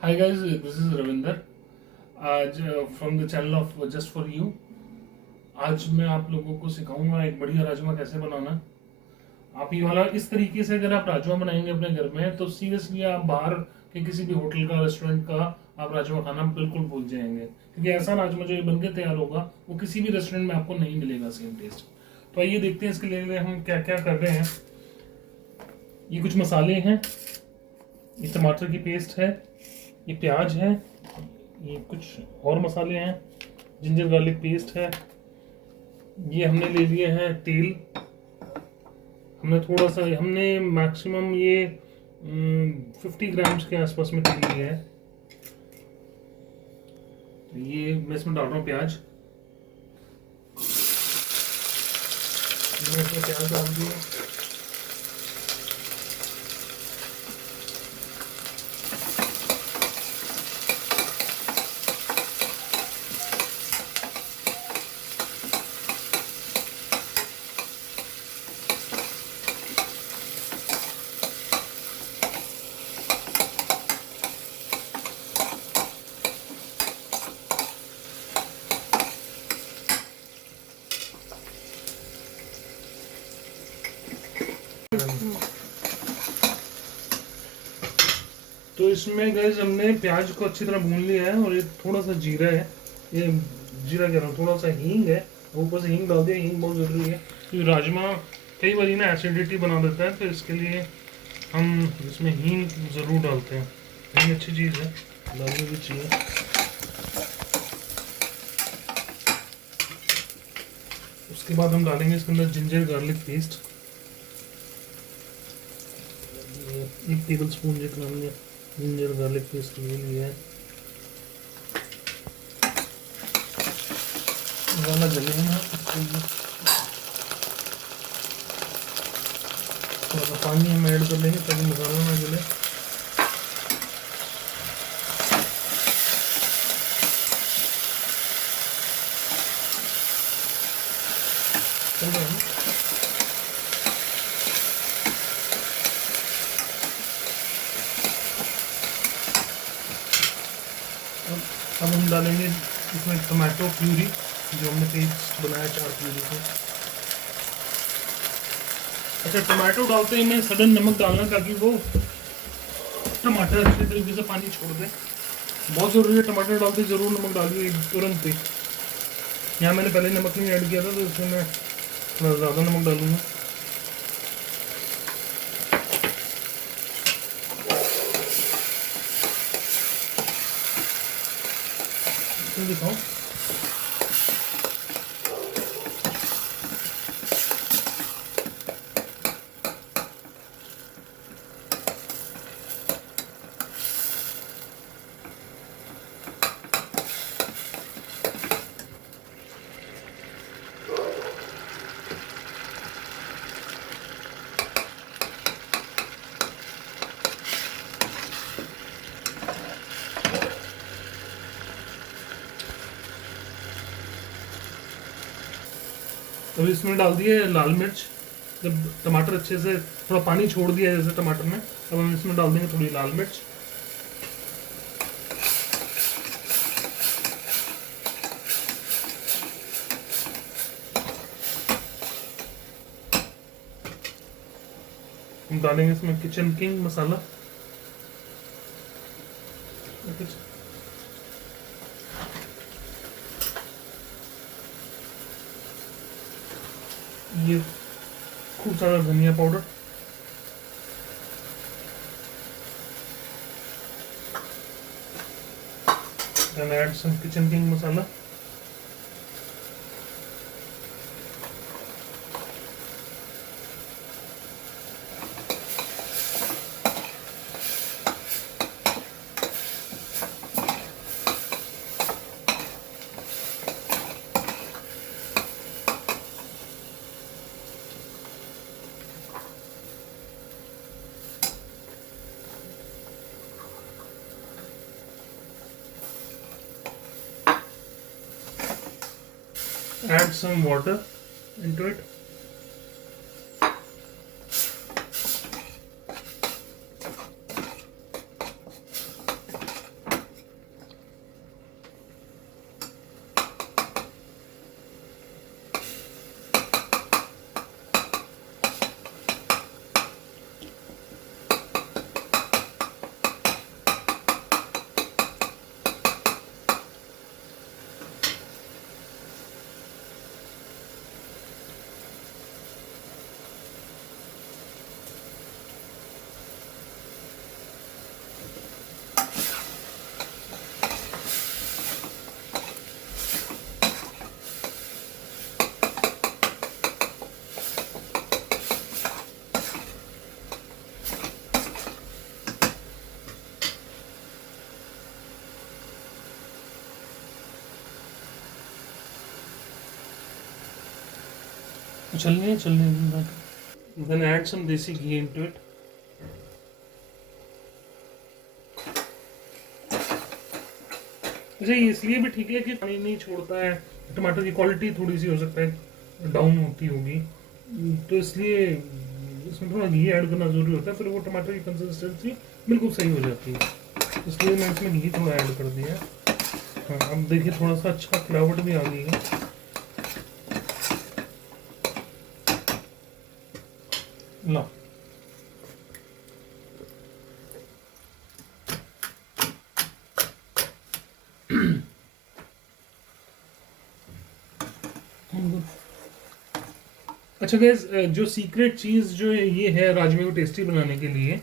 Hi guys, this is Ravinder. आज from the channel of just for you. आज मैं आप लोगों को सिखाऊंगा एक बढ़िया राजमा कैसे बनाना। आप ये वाला इस तरीके से अगर आप राजमा बनाएंगे अपने घर में तो सीरियसली आप बाहर के किसी भी होटल का रेस्टोरेंट का आप राजमा खाना बिल्कुल भूल जाएंगे, क्योंकि ऐसा राजमा जो ये बन के तैयार होगा वो किसी भी रेस्टोरेंट में आपको नहीं मिलेगा सेम टेस्ट। तो आइए देखते हैं इसके लिए हम क्या क्या कर रहे हैं। ये कुछ मसाले हैं, ये टमाटर की पेस्ट है, ये प्याज है, ये कुछ और मसाले हैं, जिंजर गार्लिक पेस्ट है, ये हमने ले लिए हैं तेल। हमने मैक्सिमम ये 50 ग्राम्स के आसपास में तेल लिया है। तो ये मैं इसमें डाल रहा हूँ प्याज। मैंने इसमें प्याज डाल दिया। तो इसमें गैस हमने प्याज को अच्छी तरह भून लिया है, और ये थोड़ा सा जीरा है, ये जीरा कह रहा हूँ, थोड़ा सा हींग है, ऊपर से हींग डाल दिया। हींग बहुत ज़रूरी है क्योंकि राजमा कई बार ना एसिडिटी बना देता है, तो इसके लिए हम इसमें हींग ज़रूर डालते हैं। हींग अच्छी चीज़ है, डालनी भी चाहिए। उसके बाद हम डालेंगे इसके अंदर ginger garlic paste, 1 table spoon जितना हमने जिंजर गार्लिक पेस्ट ले लिया है। मसाला जलेगा, थोड़ा सा पानी हम ऐड कर लेंगे ताकि मसाला ना जले। अब हम डालेंगे इसमें टमाटो प्यूरी, जो हमने पेस्ट बनाया 4 प्यूरी को। अच्छा, टमाटो डालते ही में सडन नमक डालना ताकि वो टमाटर अच्छे तरीके से पानी छोड़ दे। बहुत ज़रूरी है, टमाटर डालते ज़रूर नमक डालिए तुरंत ही। यहाँ मैंने पहले नमक नहीं ऐड किया था, तो इसमें मैं थोड़ा ज़्यादा नमक डालूँगा। दिखाओ, अभी इसमें डाल दिए लाल मिर्च। जब टमाटर अच्छे से थोड़ा पानी छोड़ दिया जैसे टमाटर में, अब हम इसमें डाल देंगे थोड़ी लाल मिर्च। हम डालेंगे इसमें किचन किंग मसाला। ये खूब सारा धनिया powder, then add some kitchen king masala, add some water into it. चलने चलने then add some desi ghee into it. अच्छा, ये इसलिए भी ठीक है कि पानी नहीं छोड़ता है, टमाटर की क्वालिटी थोड़ी सी हो सकता है डाउन होती होगी, तो इसलिए इसमें थोड़ा घी ऐड करना जरूरी होता है, फिर वो टमाटर की कंसिस्टेंसी बिल्कुल सही हो जाती है, इसलिए मैं इसमें घी थोड़ा ऐड कर दिया। हाँ, अब देखिए थोड़ा सा अच्छा फ्लेवर भी आ गई है। ला अच्छा गैस, जो सीक्रेट चीज जो ये है राजमे को टेस्टी बनाने के लिए,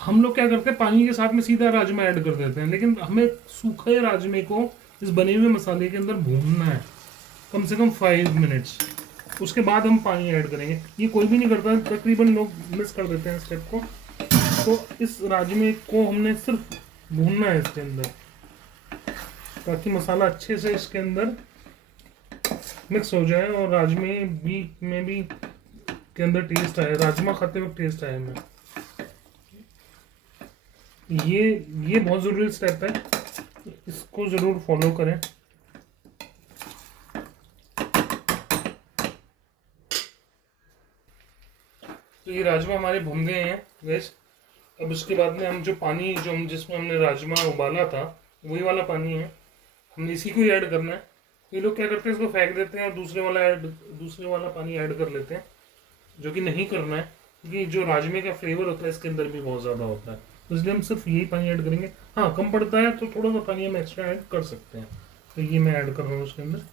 हम लोग क्या करते हैं पानी के साथ में सीधा राजमा ऐड कर देते हैं, लेकिन हमें सूखे राजमे को इस बने हुए मसाले के अंदर भूनना है कम से कम 5 मिनट्स, उसके बाद हम पानी ऐड करेंगे। ये कोई भी नहीं करता, तकरीबन लोग मिस कर देते हैं स्टेप को। तो इस राजमे को हमने सिर्फ भूनना है इसके अंदर, ताकि मसाला अच्छे से इसके अंदर मिक्स हो जाए और राजमे भी में भी के अंदर टेस्ट आए, राजमा खाते वक्त टेस्ट आए हमें। ये बहुत ज़रूरी स्टेप है, इसको ज़रूर फॉलो करें। तो ये राजमा हमारे भुन गए हैं गैस। अब उसके बाद में हम जो पानी जिसमें हमने राजमा उबाला था वही वाला पानी है, हमने इसी को ही ऐड करना है। ये लोग क्या करते हैं, इसको फेंक देते हैं और दूसरे वाला पानी ऐड कर लेते हैं, जो कि नहीं करना है, क्योंकि जो राजमे का फ्लेवर होता है इसके अंदर भी बहुत ज़्यादा होता है, तो इसलिए हम सिर्फ यही पानी ऐड करेंगे। हाँ, कम पड़ता है तो थोड़ा सा पानी हम एक्स्ट्रा ऐड कर सकते हैं, तो ये मैं ऐड कर रहा हूँ उसके अंदर।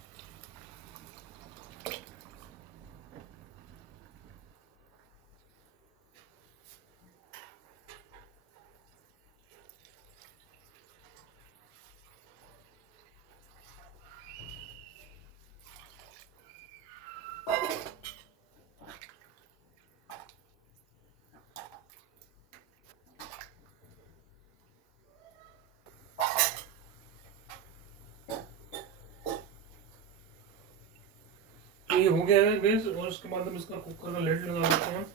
ये हो गया है गैस, और उसके बाद हम इसका कुकर का लिड लगा देते हैं।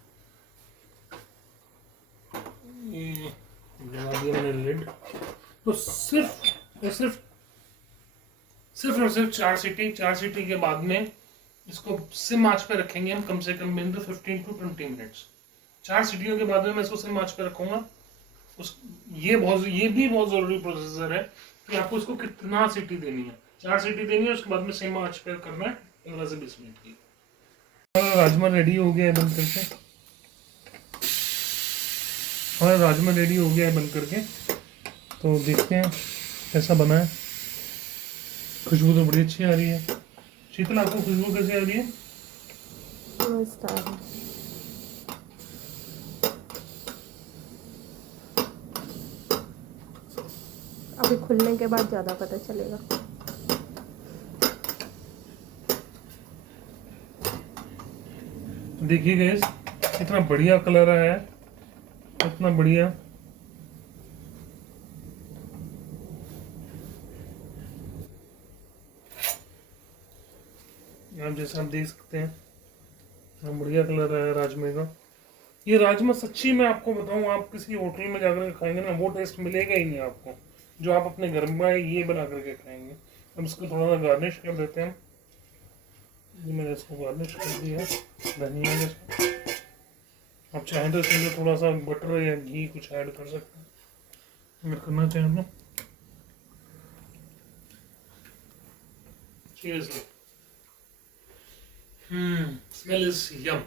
ये लगा दिया मैंने लिड। तो सिर्फ और सिर्फ 4 सीटी के बाद में इसको सिम आंच पे रखेंगे हम, कम से कम 15 to 20 मिनट्स। 4 सीटियों के बाद में मैं इसको सिम आंच पे रखूंगा। ये भी बहुत जरूरी प्रोसेसर है कि आपको इसको कितना सीटी देनी है। 4 सीटी देनी है, उसके बाद में सिम आंच पे करना है 15 से 20 मिनट की। राजमा रेडी हो गया है बंद करके, हमारा राजमा रेडी हो गया है बंद करके। तो देखते हैं कैसा बना है। खुशबू तो बड़ी अच्छी आ रही है। शीतल, आपको खुशबू कैसी आ रही है? अभी खुलने के बाद ज़्यादा पता चलेगा। देखिए गाइस, इतना बढ़िया कलर आया है, इतना बढ़िया। आप जैसा आप देख सकते हैं, इतना बढ़िया कलर आया राजमे का। ये राजमा सच्ची मैं आपको बताऊं, आप किसी होटल में जाकर खाएंगे ना, वो टेस्ट मिलेगा ही नहीं आपको जो आप अपने घर में ये बना करके खाएंगे। अब इसको थोड़ा सा गार्निश कर देते हैं। ये मैंने इसको गार्निश कर दिया धनिया के साथ। आप चाहें तो इसके अंदर थोड़ा सा बटर या घी कुछ ऐड कर सकते हैं, अगर करना चाहें तो। Seriously. Smell is yum.